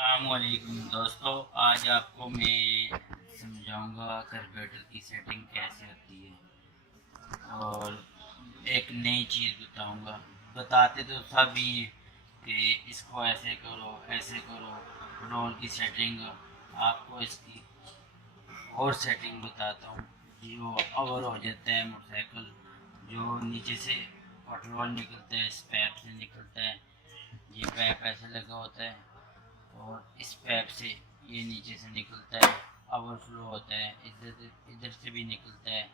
अस्सलामुअलैकुम दोस्तों, आज आपको मैं समझाऊंगा कार्बोरेटर की सेटिंग कैसे होती है और एक नई चीज़ बताऊंगा। बताते तो सभी हैं कि इसको ऐसे करो। रोल की सेटिंग आपको इसकी और सेटिंग बताता हूँ। जो ओवर हो जाता है मोटरसाइकिल, जो नीचे से पेट्रोल निकलता है, इस पैप से निकलता है। ये पैप ऐसे लगा होता है और इस पैप से ये नीचे से निकलता है, ओवरफ्लो होता है, इधर इधर से भी निकलता है।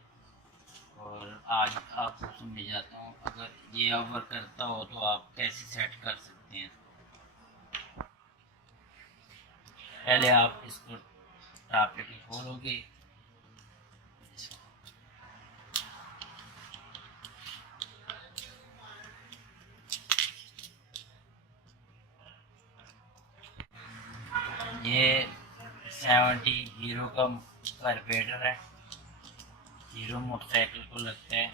और आज आपको समझाता हूँ, अगर ये ओवर करता हो तो आप कैसे सेट कर सकते हैं। पहले आप इसको टापे को खोलोगे। ये 70 हीरो का कार्बोरेटर है। हीरो मोटरसाइकिल को लगता है,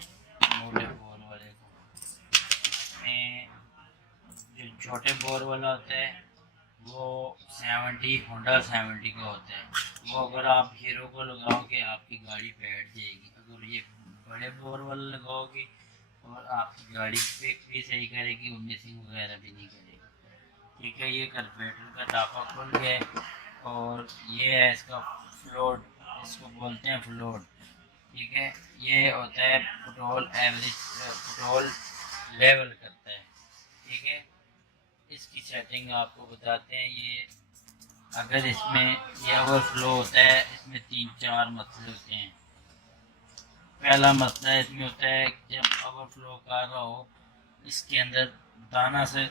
मोटे बोर वाले को। इसमें जो छोटे बोर वाला होता है वो 70 होंडा 70 का होता है। वो अगर आप हीरो को लगाओगे आपकी गाड़ी बैठ जाएगी। अगर ये बड़े बोर वाला लगाओगे और आपकी गाड़ी पे भी सही करेगी और मिसिंग वगैरह भी नहीं करेगी। ठीक है, ये कार्बोरेटर का टापा खुल गया है और ये है इसका फ्लोट, इसको बोलते हैं फ्लोट। ठीक है, ये होता है पेट्रोल एवरेज, पेट्रोल लेवल करता है। ठीक है, इसकी सेटिंग आपको बताते हैं। ये अगर इसमें ये ओवरफ्लो होता है, इसमें 3-4 मसले होते हैं। पहला मसला इसमें होता है कि जब ओवरफ्लो कर रहा हो, इसके अंदर दाना से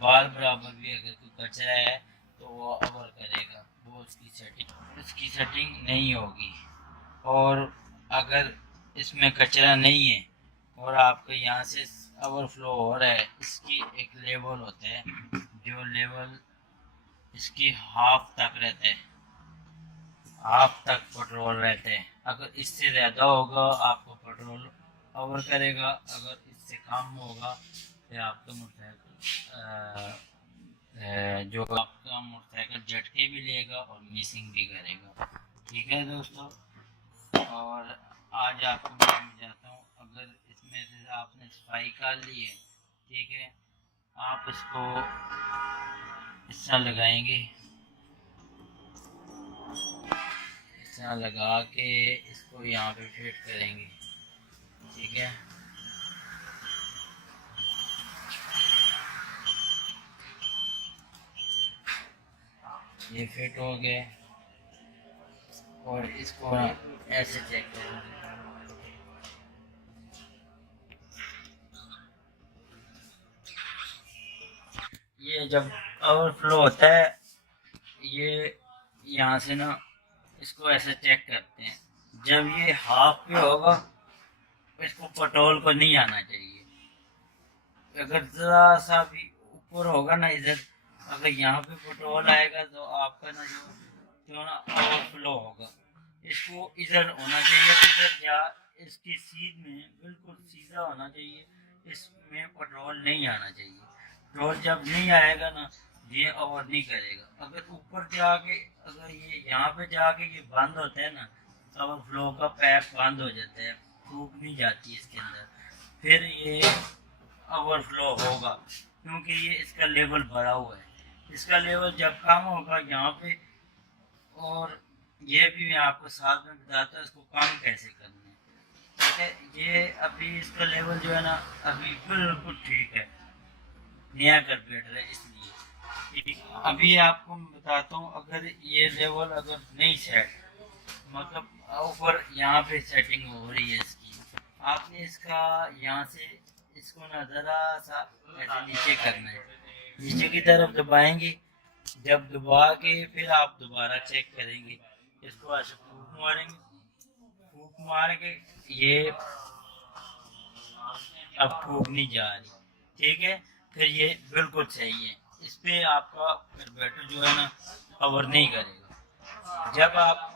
बाल बराबर भी अगर कोई कचरा है तो वो ओवर करेगा, वो उसकी सेटिंग नहीं होगी। और अगर इसमें कचरा नहीं है और आपके यहाँ से ओवरफ्लो हो रहा है, इसकी एक लेवल होता है, जो लेवल इसकी हाफ तक रहता है, हाफ तक पेट्रोल रहते हैं। अगर इससे ज़्यादा होगा आपको पेट्रोल ओवर करेगा, अगर इससे कम होगा तो आपका मोटरसाइकिल जो आपका मोटरसाइकिल झटके भी लेगा और मिसिंग भी करेगा। ठीक है दोस्तों, और आज आपको मैं समझाता हूँ। अगर इसमें से आपने सफाई कर ली है, ठीक है, आप इसको हिस्सा लगाएंगे, हिस्सा लगा के इसको यहाँ पे फिट करेंगे। ठीक है, ये फिट हो गए और इसको ऐसे चेक करेंगे। ये जब ओवरफ्लो होता है, ये यहाँ से ना इसको ऐसे चेक करते हैं। जब ये हाफ पे होगा इसको पेट्रोल को नहीं आना चाहिए। अगर जरा सा भी ऊपर होगा ना इधर, अगर यहाँ पे पेट्रोल आएगा तो आपका ना जो ना ओवरफ्लो होगा। इसको इधर होना चाहिए, इधर या इसकी सीध में बिल्कुल सीधा होना चाहिए। इसमें पेट्रोल नहीं आना चाहिए। पेट्रोल जब नहीं आएगा ना, ये ओवर नहीं करेगा। अगर ऊपर जाके, अगर ये यहाँ पे जाके ये बंद होता है ना, ओवरफ्लो का पैप बंद हो जाता है, फूक नहीं जाती इसके अंदर, फिर ये ओवरफ्लो होगा, क्योंकि ये इसका लेवल बढ़ा हुआ है। इसका लेवल जब कम होगा यहाँ पे, और ये भी मैं आपको साथ में बताता हूँ इसको कम कैसे करना है। ठीक है, ये अभी इसका लेवल जो है ना अभी बिल्कुल ठीक है, नया कार्बोरेटर है इसलिए। ठीक, अभी आपको मैं बताता हूँ, अगर ये लेवल अगर नहीं सेट, मतलब ऊपर यहाँ पे सेटिंग हो रही है इसकी, आपने इसका यहाँ से इसको ना जरा सा ऐसे नीचे करना है, नीचे की तरफ दबाएंगे। जब दबा के फिर आप दोबारा चेक करेंगे, इसको ऐसे फूक मारेंगे, फूक मार के ये अब फूक नहीं जा रही। ठीक है, फिर ये बिल्कुल सही है। इस पे आपका कार्बोरेटर जो है ना कवर नहीं करेगा। जब आप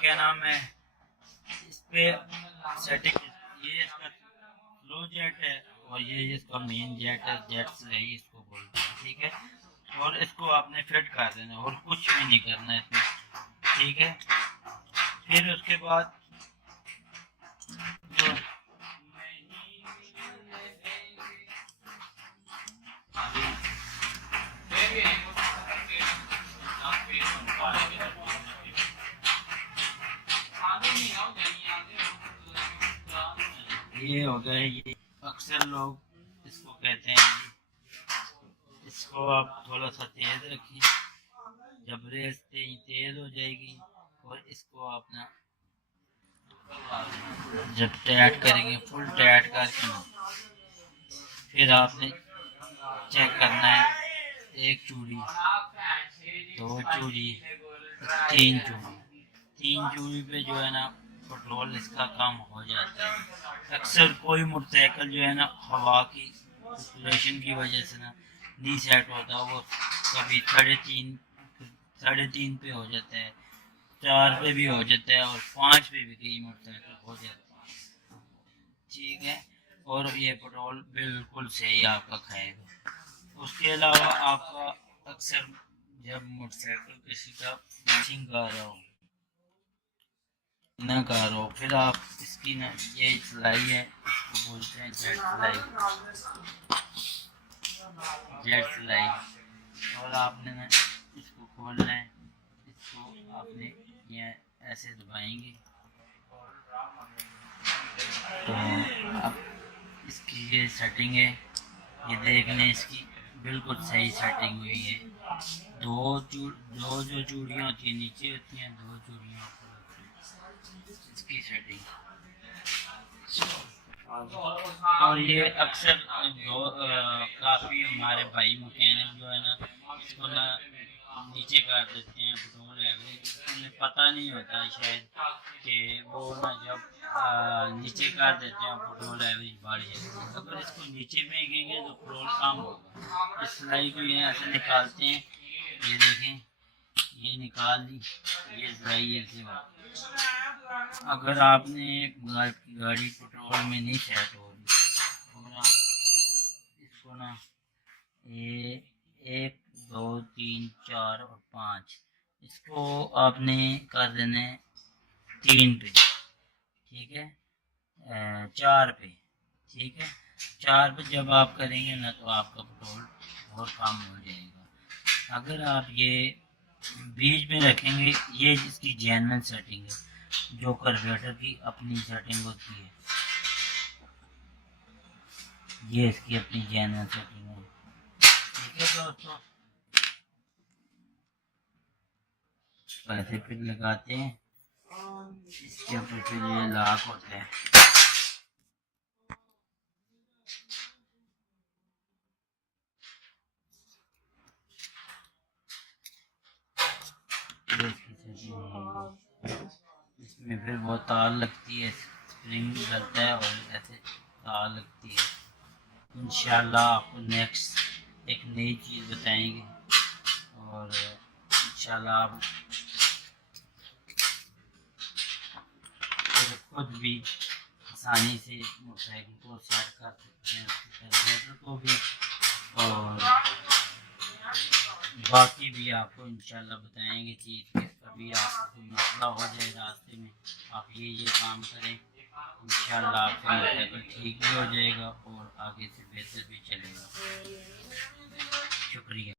क्या नाम है इस पे सेटिंग, ये इसका लो जेट है और ये इसका मेन जेट है, जेट से ही इसको बोलते हैं। ठीक है, और इसको आपने फिट कर देना और कुछ भी नहीं करना इसमें, ठीक है। फिर उसके बाद जो ये हो गया, ये अक्सर लोग इसको कहते हैं, इसको आप थोड़ा सा तेज रखिए, जब रेस तेज हो जाएगी और इसको अपना जब टाइट करेंगे फुल टाइट करके ना, फिर आपने चेक करना है, एक चूड़ी, दो चूड़ी, तीन चूड़ी, तीन चूड़ी पे जो है ना पेट्रोल इसका कम हो जाता है। अक्सर कोई मोटरसाइकिल जो है ना हवा की सर्कुलेशन की वजह से ना नहीं सेट होता, वो कभी 3.5 पे हो जाता है, 4 पे भी हो जाता है और 5 पे भी कई मोटरसाइकिल हो जाता है, ठीक है। और ये पेट्रोल बिल्कुल सही आपका खाएगा। उसके अलावा आपका अक्सर जब मोटरसाइकिल किसी का फिनिशिंग कर रहा हो ना कर रहा हो, फिर आप इसकी ना ये सिलाई है, इसको बोलते हैं जेट सिलाई, जेट सिलाई। और आपने ना इसको खोलना है, इसको आपने ये ऐसे दबाएंगे तो अब इसकी ये सेटिंग है, ये देख लें, इसकी बिल्कुल सही सेटिंग हुई है। दो जो चूड़ियाँ होती हैं नीचे होती हैं, दो चूड़ियाँ ऊपर होती हैं, इसकी सेटिंग। और ये अक्सर काफ़ी हमारे भाई मैकेनिक जो है ना इसको ना नीचे कर देते हैं पेट्रोल एवरेज, उन्हें पता नहीं होता शायद कि वो ना जब नीचे कर देते हैं पेट्रोल एवरेज बढ़ जाएगी। अगर इसको नीचे फेंकेंगे तो पेट्रोल कम होगा। इस सिलाई को ये ऐसे निकालते हैं, ये देखें, ये निकाल दी, ये सिलाई ऐसे हो। अगर आपने गाड़ी पेट्रोल में नहीं सेट हो रही और आप इसको ना ये 1 2 3 4 और 5 इसको आपने कर देना है 3 पे, ठीक है, 4 पे, ठीक है। 4 पे जब आप करेंगे ना तो आपका पेट्रोल और कम हो जाएगा। अगर आप ये बीच में रखेंगे, ये इसकी जेन्युइन सेटिंग है, जो कार्बोरेटर की अपनी सेटिंग होती है, ये इसकी अपनी जेन्युइन सेटिंग है, ठीक है दोस्तों। पैसे फिर लगाते हैं, इसके ऊपर फिर ये लॉक होता है, इसमें फिर वो तार लगती है, स्प्रिंग लगता है और ऐसे तार लगती है। इंशाल्लाह आपको नेक्स्ट एक नई चीज़ बताएंगे और इंशाल्लाह आप खुद भी आसानी से मोटरसाइकिल को सेट कर सकते हैं, कार्बोरेटर को भी, और बाकी भी आपको इंशाल्लाह बताएंगे चीज़ कि कभी आपको कोई मसला हो जाए रास्ते में, आप ये काम करें, इंशाल्लाह आपका मोटरसाइकिल ठीक भी हो जाएगा और आगे से बेहतर भी चलेगा। शुक्रिया।